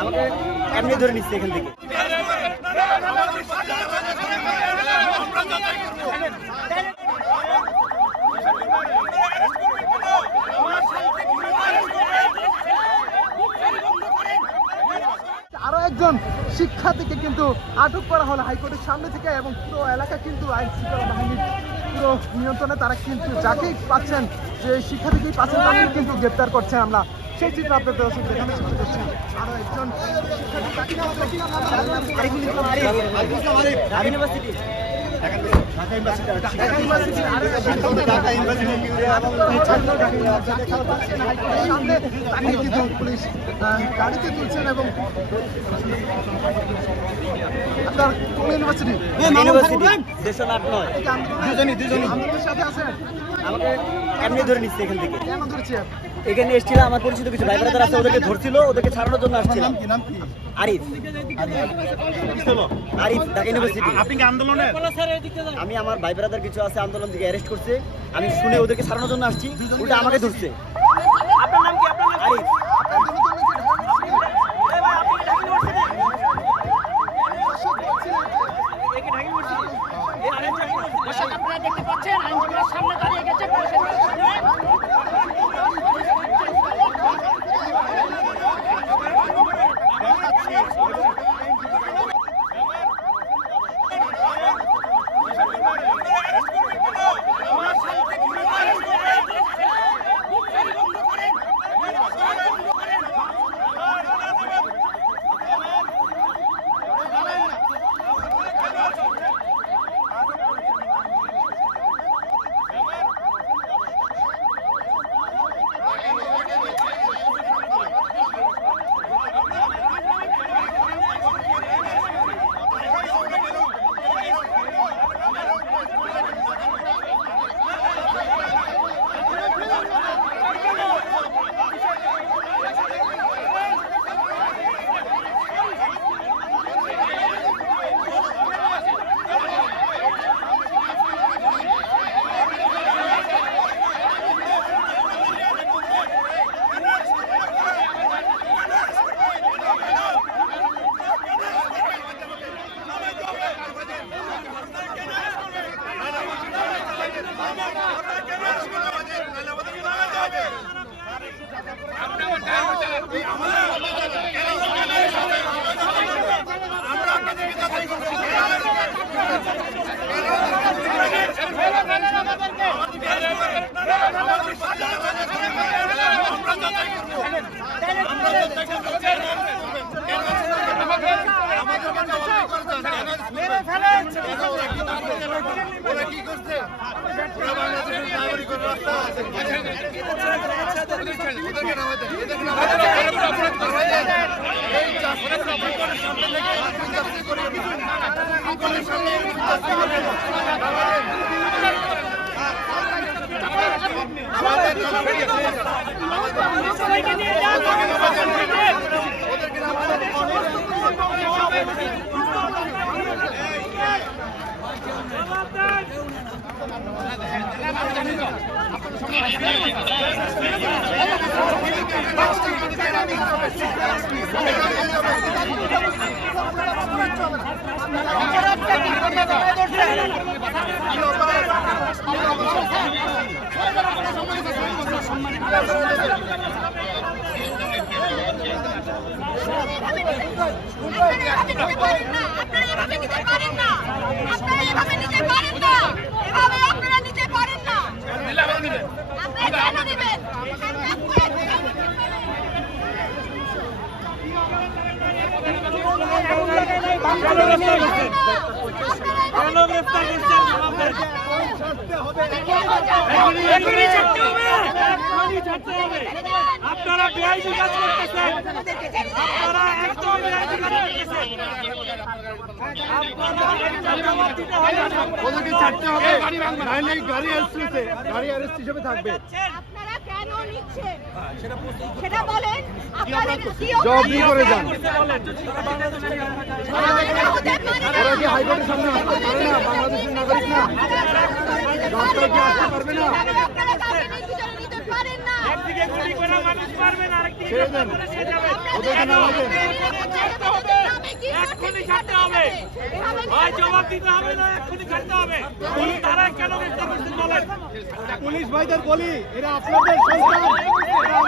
আমাকে এমনি ধরে নিচ্ছে এখান থেকে। আরো একজন শিক্ষার্থীকে কিন্তু আটক করা হলো হাইকোর্টের সামনে থেকে এবং পুরো এলাকা কিন্তু আইন শৃঙ্খলা বাহিনীর পুরো নিয়ন্ত্রণে। তারা কিন্তু যাকেই পাচ্ছেন, যে শিক্ষার্থীকেই পাচ্ছেন তাকে কিন্তু গ্রেপ্তার করছেন। আমরা সেই চিত্র আপনাদের দর্শক দেখানোর চেষ্টা করছি। আরো একজন পুলিশ গাড়িতে তুলছেন এবং আপনার কোন ইউনিভার্সিটি? আন্দোলনের সাথে আছেন? আমাকে এমনি ধরে নিচ্ছে এখান থেকে। কেন ধরেছেন? এখানে এসেছিল আমার পরিচিত কিছু ভাই ব্রাদার আছে, ওদেরকে ধরছিল, ওদেরকে ছাড়ানোর জন্য আসছিলাম। আরিফ, আরিফ ঢাকা ইউনিভার্সিটি। আপনি কি আন্দোলনের? আমি আমার ভাই ব্রাদার কিছু আছে আন্দোলন থেকে অ্যারেস্ট করছে, আমি শুনে ওদেরকে ছাড়ানোর জন্য আসছি, উল্টা আমাকে ধরছে। আপনার নাম কি? আপনার নাম আরিফ। আপনারা দেখতে পাচ্ছেন আইনজীবীরা সামনে দাঁড়িয়ে গেছে। আপনারা বেআইনি কাজ করতেছেন, আপনারা একদম বেআইনি কাজ করতেছেন, ওদেরকে ছাড়তে হবে, নাহলে গাড়ি অ্যারেস্ট হিসেবে থাকবে। আপনারা কেন নিচ্ছেন সেটা বলেন, আপনারা জবাবদিহি করে যান। ওরা কি হাইকোর্টের সামনে আসতে পারে না? বাংলাদেশের নাগরিক না, রাস্তায় কি আসতে পারবে না? একদিকে গুলি করে মানুষ মারবেন, আরেকদিকে ছেড়ে দেন, ওদেরকে নামাবেন। এক্ষুনি ছাড়তে হবে। ভাই জবাব দিতে হবে না, এক্ষুনি ছাড়তে হবে। তারা কেন গ্রেফতার করছেন বলেন? পুলিশ ভাইদের বলি, এরা আপনাদের সন্তান, এরা